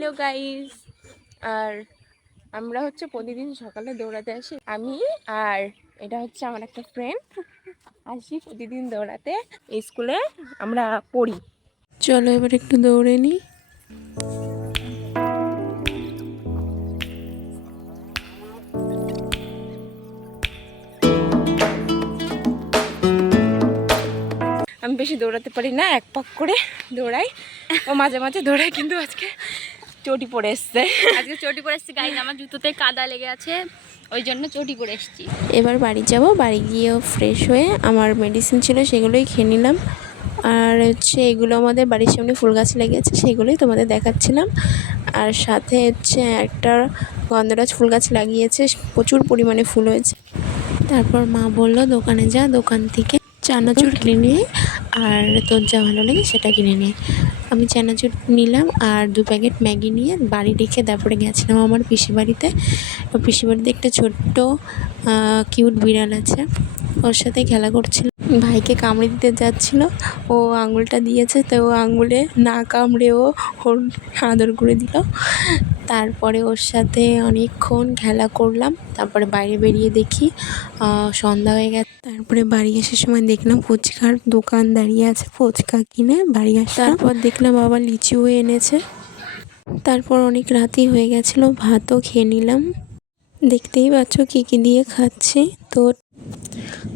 Hello guys. আর আমরা হচ্ছে প্রতিদিন সকালে দৌড়াতে আসি, আমি আর এটা হচ্ছে আমার একটা ফ্রেন্ড। আসি প্রতিদিন দৌড়াতে, এই স্কুলে আমরা পড়ি। চলো এবার একটু দৌড়ে নিই। আমি বেশি দৌড়াতে পারি না, এক পাক করে দৌড়াই, ও মাঝে মাঝে দৌড়াই, কিন্তু আজকে চটি পড়ে এসছে। আজকে চটি পরে এসছি গাইজ, আমার জুতোতে কাদা লেগে আছে, ওই জন্য চটি পরে এসছি। এবার বাড়ি যাব, বাড়ি গিয়েও ফ্রেশ হয়ে আমার মেডিসিন ছিল সেগুলোই খেয়ে নিলাম। আর হচ্ছে এগুলো আমাদের বাড়ির সামনে ফুল গাছ লেগেছে, সেগুলোই তোমাদের দেখাচ্ছিলাম। আর সাথে হচ্ছে একটা গন্ধরাজ ফুল গাছ লাগিয়েছে, প্রচুর পরিমাণে ফুল হয়েছে। তারপর মা বললো দোকানে যা, দোকান থেকে চানাচুর কিনে নিয়ে আর তোর যা ভালো লাগে সেটা কিনে নিয়ে। আমি চানাচুর নিলাম আর 2 প্যাকেট ম্যাগি নিয়ে বাড়ি রেখে তারপরে গেছিলাম আমার পিসি বাড়িতে। পিসি বাড়িতে একটা ছোট্ট কিউট বিড়াল আছে, ওর সাথে খেলা করছিল। ভাইকে কামড়ে দিতে যাচ্ছিল, ও আঙুলটা দিয়েছে, তো ও আঙুলে না কামড়ে ও ওর আদর করে দিল। তারপরে ওর সাথে অনেকক্ষণ খেলা করলাম। তারপরে বাইরে বেরিয়ে দেখি সন্ধ্যা হয়ে গেছে। তারপরে বাড়ি আসার সময় দেখলাম ফুচকার দোকান দাঁড়িয়ে আছে, ফুচকা কিনে বাড়ি আসলাম। তারপর দেখলাম বাবা লিচুও এনেছে। তারপর অনেক রাতই হয়ে গেছিলো, ভাতও খেয়ে নিলাম। দেখতেই পাচ্ছ কী কী দিয়ে খাচ্ছি। তো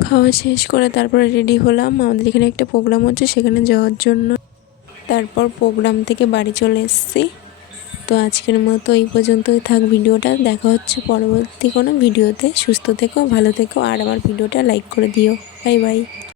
খাওয়া শেষ করে তারপরে রেডি হলাম, আমাদের এখানে একটা প্রোগ্রাম হচ্ছে সেখানে যাওয়ার জন্য। তারপর প্রোগ্রাম থেকে বাড়ি চলে এসেছি। তো আজকের মতো এই পর্যন্তই থাক ভিডিওটা, দেখা হচ্ছে পরবর্তী কোনো ভিডিওতে। সুস্থ থেকো, ভালো থেকো, আর আমার ভিডিওটা লাইক করে দিও। Bye bye.